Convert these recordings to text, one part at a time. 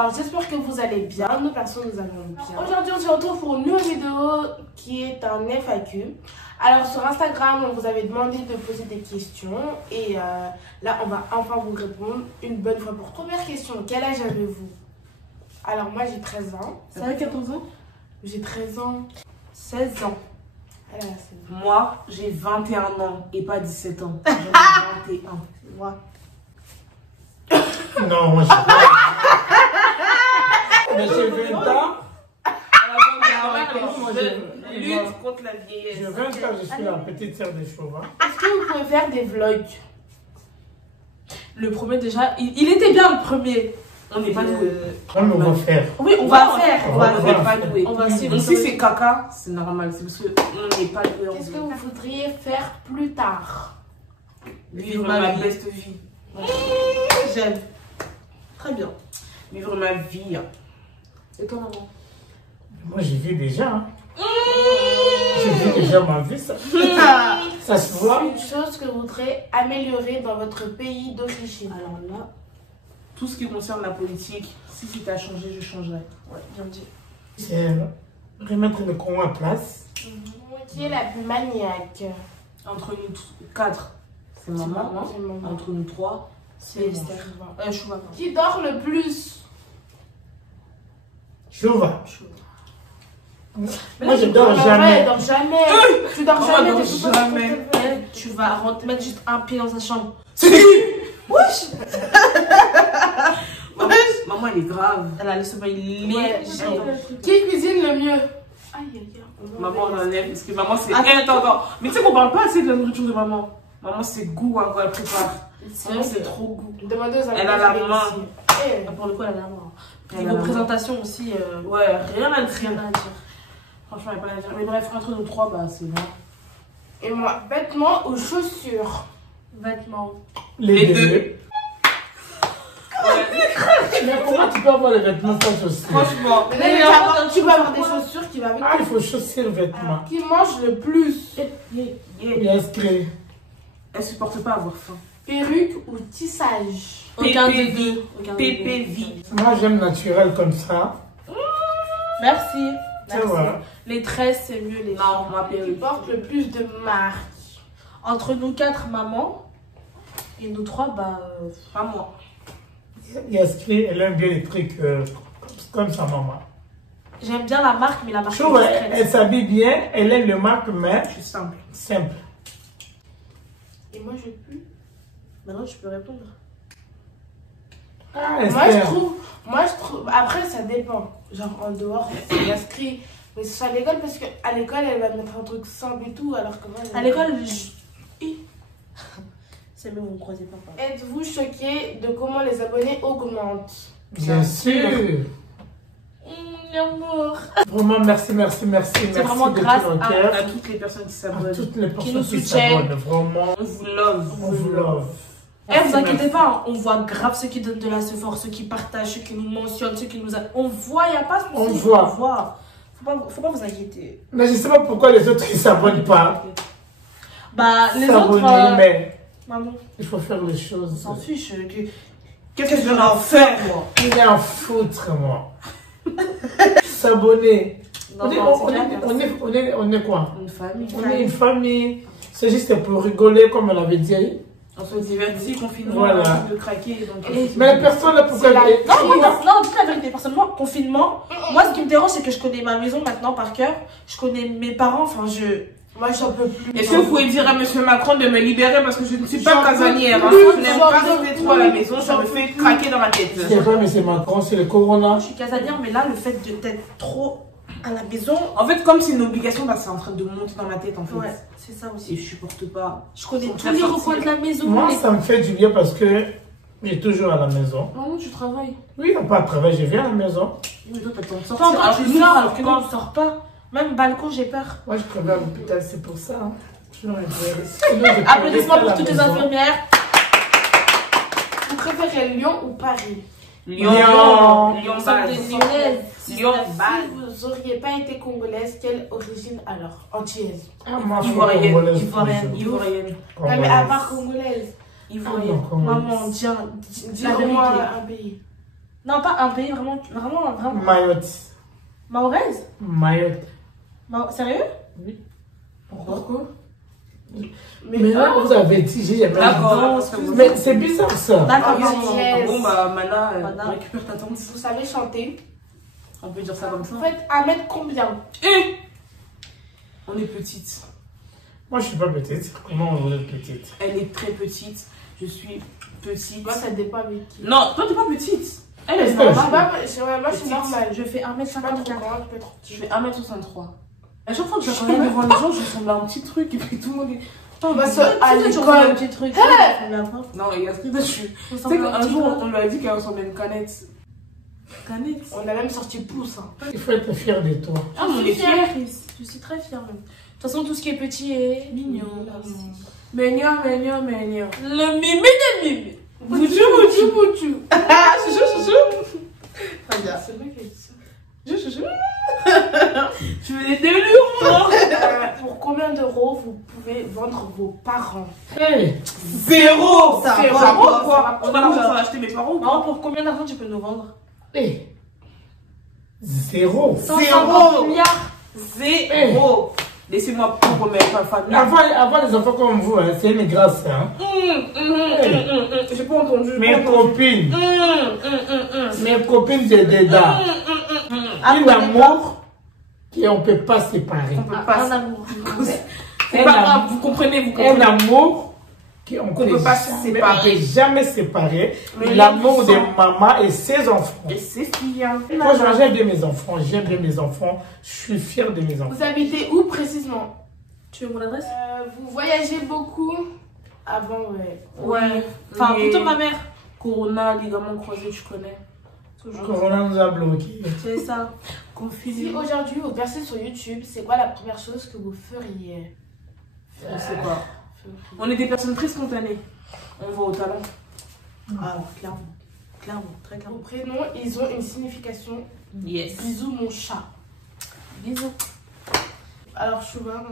alors j'espère que vous allez bien. Nous personnes nous allons bien. Aujourd'hui on se retrouve pour une nouvelle vidéo qui est un FAQ. Alors sur Instagram on vous avait demandé de poser des questions et là on va enfin vous répondre une bonne fois pour toutes. Première question, quel âge avez-vous? Alors moi j'ai 13 ans. Ça fait 14 ans? J'ai 13 ans. 16 ans. Ah, moi j'ai 21 ans et pas 17 ans. J'ai 21. Moi. Non, moi mais j'ai 20 ans. Lutte contre la vieillesse. J'ai 20 ans, je suis la petite sœur des chauvins. Est-ce que vous pouvez faire des vlogs? Le premier déjà, il était bien le premier. On n'est pas doué. On va faire. Oui, on va faire. On va faire. Pas doué. On va suivre. Si c'est caca, c'est normal. C'est parce qu'on n'est pas doué. Qu'est-ce que vous voudriez faire plus tard? Vivre ma best vie. J'aime. Très bien. Vivre ma vie. Et toi, maman? Moi, j'y vis déjà. Hein. Je vis déjà ma vie, ça. Ça se voit. Une chose que vous voudrez améliorer dans votre pays d'origine. Alors là, tout ce qui concerne la politique, si c'était à changer, je changerais. Ouais, bien dit. C'est remettre le con à place. Qui est la plus maniaque? Entre nous quatre, c'est maman. maman. Entre nous trois, c'est Esther. Chouva. Qui dort le plus? Chouva. Mais moi, là, je dors jamais. Dors jamais. Tu dors jamais. Dors jamais. Tu vas mettre juste un pied dans sa chambre. C'est qui? Wesh. Maman, elle est grave. Elle a le sommeil léger. Qui cuisine le mieux? Aïe, aïe, aïe. Maman, on enlève parce que maman, c'est attends. Mais tu sais qu'on parle pas assez de la nourriture de maman. Maman, c'est goût hein, quand elle prépare. Maman, c'est trop goût. Demandez aux amis. Elle a la main. Pour le coup, elle a la main. Niveau présentation aussi. Ouais, rien à dire. Franchement, il n'y a pas à dire. Mais bref, entre nous trois, bah, c'est bon. Et moi, vêtements ou chaussures? Vêtements. Les deux. Mais pourquoi tu peux avoir les vêtements sans chaussures? Franchement. Tu peux avoir des chaussures qui vont avec. Ah, il faut chausser le vêtement. Qui mange le plus? Yes, que. Elle supporte pas avoir faim. Perruque ou tissage? Aucun des deux. PPV. Moi, j'aime naturel comme ça. Merci. Voilà. Les tresses, c'est mieux les Non, ma qui perruque. porte le plus de marques? Entre nous quatre, maman. Et nous trois, bah, pas moi. Yes, elle aime bien les trucs comme sa maman. J'aime bien la marque, mais la marque Chouva, elle s'habille bien, elle aime le marque, mais c'est simple. Simple. Et moi, je peux. Maintenant, tu peux répondre. Ah, moi, je trouve. Après, ça dépend. Genre, en dehors, c'est inscrit. Mais c'est à l'école, parce qu'à l'école, elle va mettre un truc simple et tout, alors que moi. À l'école, c'est mieux, vous ne croisez pas. Êtes-vous choqué de comment les abonnés augmentent? Bien sûr. L'amour. Vraiment, merci. C'est vraiment grâce à toutes les personnes qui s'abonnent. Toutes les personnes qui nous qui soutiennent. s'abonnent. Vraiment. On vous love. On vous love. Vous inquiétez pas, on voit grave ceux qui donnent de la support, ceux qui partagent, ceux qui nous mentionnent, ceux qui nous... On voit, il n'y a pas de souci. On voit. Faut pas vous inquiéter. Mais je ne sais pas pourquoi les autres ne s'abonnent pas. Bah, les autres... mais maman, il faut faire les choses. on s'en fiche. Qu'est-ce que je vais en faire, moi? Il est en foutre, moi. S'abonner. On est quoi? Une famille. On est une famille. C'est juste pour rigoler, comme elle avait dit. On se divertit, confinement, voilà. de craquer. Donc, mais la personne là, pourquoi non, dis la vérité. Personnellement, confinement, moi ce qui me dérange, c'est que je connais ma maison maintenant par cœur. Je connais mes parents, enfin Moi, j'en peux plus. Est-ce que vous pouvez dire à monsieur Macron de me libérer parce que je ne suis pas casanière. Je n'aime pas rester trop à la maison, ça me fait craquer dans ma tête. C'est pas monsieur Macron, c'est le corona. Je suis casanière, mais là, le fait d'être trop à la maison. En fait, comme c'est une obligation, bah, c'est en train de monter dans ma tête en fait. Ouais, c'est ça aussi. Et je supporte pas. Je connais tous les recoins de la maison. Moi, ça me fait du bien parce que j'ai toujours à la maison. Maman, tu travailles? Oui, non, pas à travail, je viens à la maison. Mais toi, t'as le temps de Toi, sortir. encore, tu sors alors que moi, je sors pas. Même balcon, j'ai peur. Moi, je travaille à l'hôpital, c'est pour ça. Hein. Applaudissements pour toutes les infirmières. Vous préférez Lyon ou Paris? Lyon. Lyon Des base. Lyonnaises. Lyon Si base. vous n'auriez pas été congolaise, quelle origine alors? Antillaise. Ah, moi, Ivoirienne. congolaise, Ivoirienne. toujours. Ivoirienne. Non, mais à part congolaise. Ivoirienne. Congolaise. Maman, dis-moi un pays. Non, pas un pays, vraiment. Mayotte. Mahoraise? Mayotte. Sérieux? Oui. Pourquoi? Mais là, vous avez dit, j'ai jamais D'accord. Mais c'est bizarre ça. D'accord, Bon, bah, Mana, récupère ta tante. Vous savez chanter? On peut dire ça comme ça. Vous faites 1 mètre combien? On est petite. Moi, je suis pas petite. Comment on est petite? Elle est très petite. Je suis petite. Moi, ça dépend avec qui. Non, toi, t'es pas petite. Elle est Moi, normale. Moi, je suis normale. Je fais 1m54. Je fais 1m63. À chaque fois que je regarde devant les gens, je ressemble à un petit truc et puis tout le monde est. À l'école, un petit truc. Non, il y a ce truc dessus. Tu sais qu'un jour, on lui a dit qu'elle ressemblait à une canette. Canette. On a même sorti pouce. Hein. Il faut être fier de toi. Ah, on est fiers. Je suis très fière même. De toute façon, tout ce qui est petit est mignon. Mignon, mignon, mignon. Le mimi de mimi. Boutou. Ah, chouchou. Très bien. C'est vrai qu'elle dit ça. Chouchou. Tu veux des délures, Pour combien d'euros vous pouvez vendre vos parents? Hey, 0. Ça C'est va pas pas, quoi. On a l'argent pour acheter mes parents. Maman, pour combien d'argent tu peux nous vendre? hey. 0. 150 milliards. 0. Laissez-moi prendre ma famille. Avant les enfants comme vous, hein, c'est une grâce. Hein. J'ai pas entendu. Mes copines. Mes copines de dedans. Un amour qu'on ne peut pas séparer. On peut pas. Un amour. C'est pas grave, vous comprenez. Un amour qu'on ne peut pas se séparer. jamais séparer. Mais L'amour les de maman et ses enfants. Et c'est filles. Moi, j'aime bien mes enfants. J'aime bien mes enfants. Je suis fière de mes enfants. Vous habitez où précisément? Tu veux mon adresse? Vous voyagez beaucoup? Avant, ouais. Ouais. Enfin, plutôt ma mère. Corona, ligament croisé, tu connais. Corona nous a bloqués. C'est ça. Si Confiné. aujourd'hui vous percez sur YouTube, c'est quoi la première chose que vous feriez? Je sais pas. On est des personnes très spontanées. On va au talent. Ah, clairement. Clairement, très Vos clairement. prénoms, ils ont une signification. Yes. Bisous mon chat. Bisous. Alors Chouba,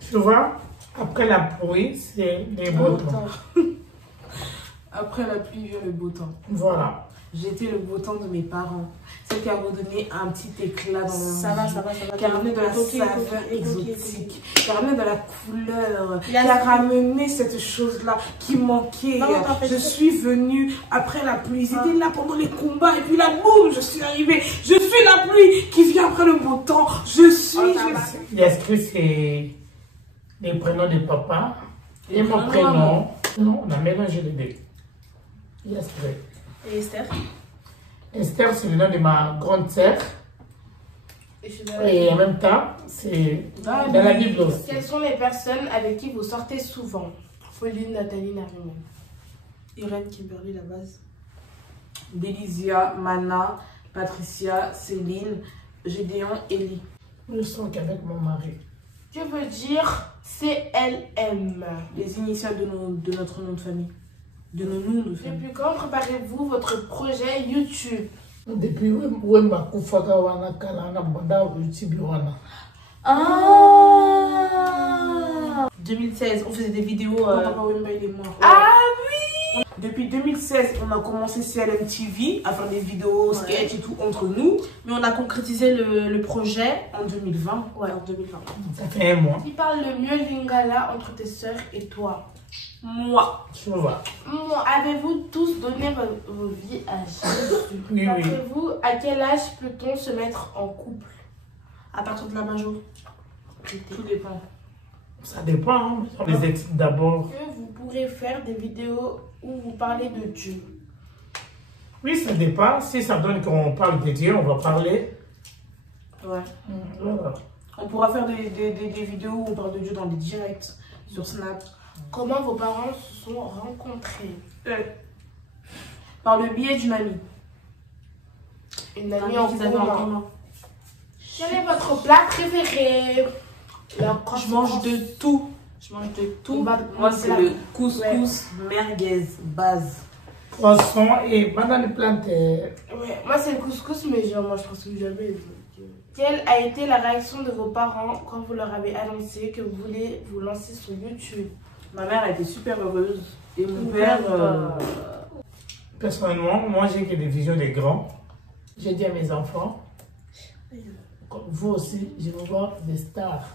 Tu vois, après la pluie, c'est les beaux temps. Après la pluie vient le beau temps. Voilà. J'étais le beau temps de mes parents. Celle qui a redonné un petit éclat dans mon Ça va, ça va. qui a ramené de la saveur exotique, qui a ramené de la couleur, qui a a- ramené cette chose-là qui manquait. Non, t'en fais Je pas. suis venue après la pluie. Ils étaient là pendant les combats et puis là, boum, je suis arrivée. Je suis la pluie qui vient après le beau temps. Je suis. Il y a écrit, c'est les prénoms de papa et mon prénoms de prénom. maman. Non, on a mélangé les deux. Il y a écrit. Et Esther? Esther, c'est le nom de ma grande sœur. Et en même temps, c'est dans la Bible aussi. Quelles sont les personnes avec qui vous sortez souvent? Pauline, Nathalie, Narimel. Irène, Kimberly, la base. Bélizia, Mana, Patricia, Céline, Gédéon, Ellie. Je sors qu'avec mon mari. Que veut dire CLM? Les initiales de notre nom de famille. De nos noms de famille. Depuis quand préparez-vous votre projet YouTube? Depuis Wemba Kufaka wana kala na banda YouTube wana. Ah 2016, on faisait des vidéos. Papa Wemba, il est mort. Ah oui. Depuis 2016, on a commencé CLM TV à faire des vidéos, sketch et tout entre nous. Mais on a concrétisé le projet. En 2020. Ouais, en 2020. Ça fait un mois. Qui parle le mieux lingala entre tes soeurs et toi? Moi. Tu vois. Avez-vous tous donné vos vies à Jésus? Oui, oui. D'après vous, à quel âge peut-on se mettre en couple? À partir de la major. Tout dépend. Ça dépend. Hein. Les études d'abord. Que vous pourrez faire des vidéos où vous parlez de Dieu? Oui, ça dépend. Si ça donne qu'on parle de Dieu, on va parler. Ouais. Voilà. On pourra faire des vidéos où on parle de Dieu dans des directs, sur Snap. Comment vos parents se sont rencontrés? Par le biais d'une amie. Une amie en qu'ils avaient en commun. commun. Quel est votre plat préféré? Je mange de tout. Je mange de tout. Moi, c'est le couscous merguez base. Poisson et banane plantaire. Ouais, moi c'est le couscous, mais j'en mange presque jamais. Donc, Quelle a été la réaction de vos parents quand vous leur avez annoncé que vous voulez vous lancer sur YouTube? Ma mère a été super heureuse. Et mon père, Personnellement, moi j'ai que des visions des grands. J'ai dit à mes enfants, comme vous aussi, je veux voir des stars.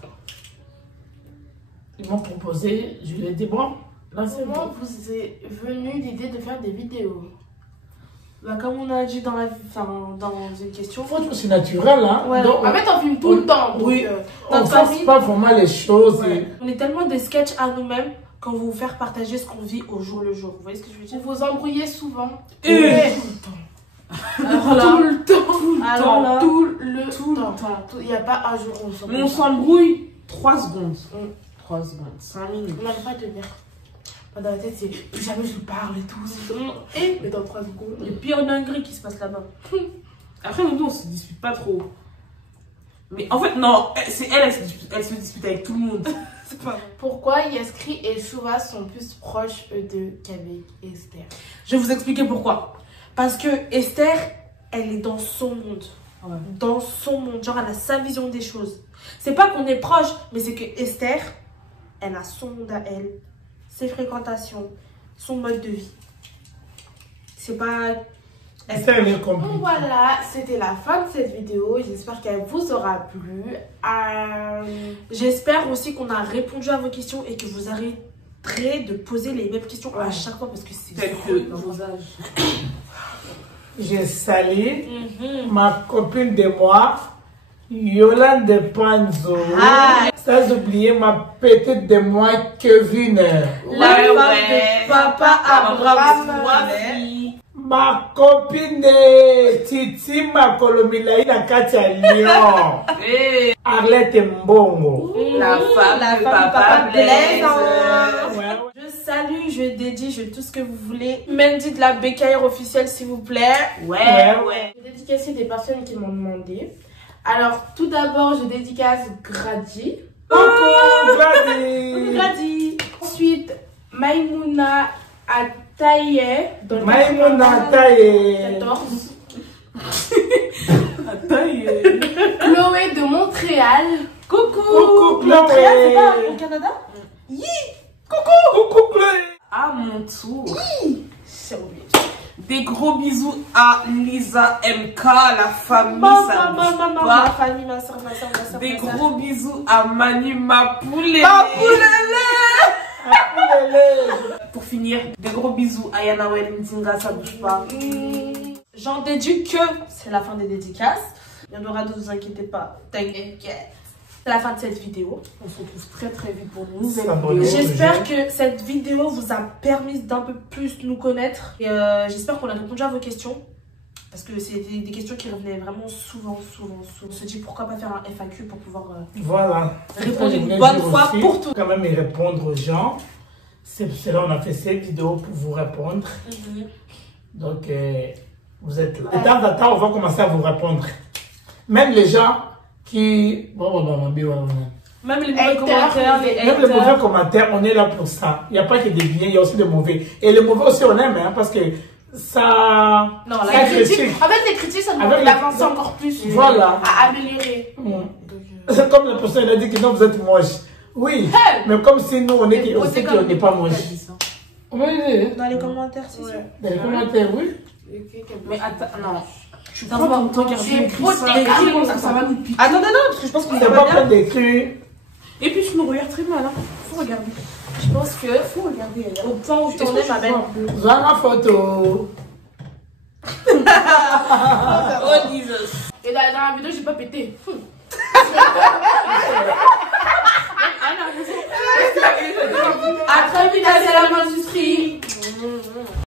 Ils m'ont proposé, je lui ai dit, bon, là c'est bon. Comment vous est venue l'idée de faire des vidéos? Bah, comme on a dit dans une question. Faut que c'est naturel, hein. Ouais. Donc, En fait, on filme tout le temps. Donc, oui, on ne notre force famille- pas vraiment les choses. Ouais. On est tellement des sketchs à nous-mêmes qu'on veut vous faire partager ce qu'on vit au jour le jour. Vous voyez ce que je veux dire? vous vous embrouillez souvent. Et- Tout le temps. Alors là, Tout le temps. alors là, Tout le Tout le temps. temps. Il n'y a pas un jour où on s'embrouille. Mais on s'embrouille 3 secondes. Mm. 3 secondes, 5 minutes. On n'arrive pas à tenir. Dans la tête, c'est plus jamais je lui parle et tout. Mais dans 3 secondes. les pires dingueries qui se passent là-bas. Après, nous, on se dispute pas trop. Mais en fait, non, c'est elle se dispute avec tout le monde. C'est pas vrai. Pourquoi Yaskri et Chouva sont plus proches eux deux qu'avec Esther? Je vais vous expliquer pourquoi. Parce que Esther, elle est dans son monde. Ouais. Dans son monde. Genre, elle a sa vision des choses. C'est pas qu'on est proche, mais c'est que Esther, elle a son monde à elle, ses fréquentations, son mode de vie. C'est pas... Ça, elle est compliquée. Donc voilà, c'était la fin de cette vidéo. J'espère qu'elle vous aura plu. J'espère aussi qu'on a répondu à vos questions et que vous arrêterez de poser les mêmes questions à chaque fois parce que c'est Tel trop que dans vos âges. J'ai salé ma copine de moi, Yolande Panzo. Ah. Sans oublier ma petite de moi, Kevin. La Ouais, femme ouais. de Papa Abraham. Ouais. Ma copine de Titi Makolomila na kati ya Lyon. Et Arlette Mbongo. la femme La de femme de Papa Papa Blaise. Ouais. Je salue, je dédie, je tout ce que vous voulez. Mandy de la BKR officielle, s'il vous plaît. Ouais. J'ai dédicacé des personnes qui m'ont demandé. Alors, tout d'abord, je dédicace Grady. Coucou, Gladys. Grady. Ensuite, Maïmouna Ataye. Dans le Maïmouna Taye. 14. Attends, Chloé de Montréal. Coucou. Coucou, Montréal, c'est pas Chloé. au Canada? Coucou, Chloé. à mon tour. J'ai oublié. Des gros bisous à Lisa MK, la famille, ça bouge Ma pas. famille, ma soeur, ma soeur. Des gros bisous à Manu Mapoulé. Pour finir, des gros bisous à Yana Nzinga, ça bouge pas. J'en déduis que c'est la fin des dédicaces. Il y en aura d'autres, ne vous inquiétez pas. T'inquiète. C'est la fin de cette vidéo. On se retrouve très très vite pour une nouvelle S'abonner. vidéo. J'espère que cette vidéo vous a permis d'un peu plus nous connaître. Et j'espère qu'on a répondu à vos questions. Parce que c'est des questions qui revenaient vraiment souvent. On se dit pourquoi pas faire un FAQ pour pouvoir Voilà. répondre Je une voulais bonne dire fois aussi, pour tout. quand même y répondre aux gens. C'est pour cela qu'on a fait cette vidéo pour vous répondre. Donc, vous êtes là. De temps en temps, on va commencer à vous répondre. Même les gens qui... Même les mauvais Haters, commentaires, les Même les mauvais haters. commentaires, on est là pour ça. Il n'y a pas que des biens, il y a aussi des mauvais. Et les mauvais aussi, on aime, hein, parce que ça... Non, ça la critique. En fait, les critiques, ça nous Avec fait les- avancer encore plus. Voilà. À améliorer. C'est comme la personne elle a dit que non, vous êtes moche. Oui, mais comme si nous, on est, on sait qu'on n'est pas moche. Oui, Dans les commentaires, c'est ça. dans les commentaires, oui. Mais attends, non. Tu Dans prends le ton temps, commentaire, j'ai c'est beau, ça. t'es grave. Ça va nous piquer. Attendez, non, parce que je pense qu'on C'est est pas pas prendre bien. des crues. Et puis tu me regardes très mal, hein. Faut regarder. Je pense que Faut regarder. au point où t'en es, ma belle. Voilà ma photo. Oh, Jesus. Et dans la vidéo, j'ai pas pété.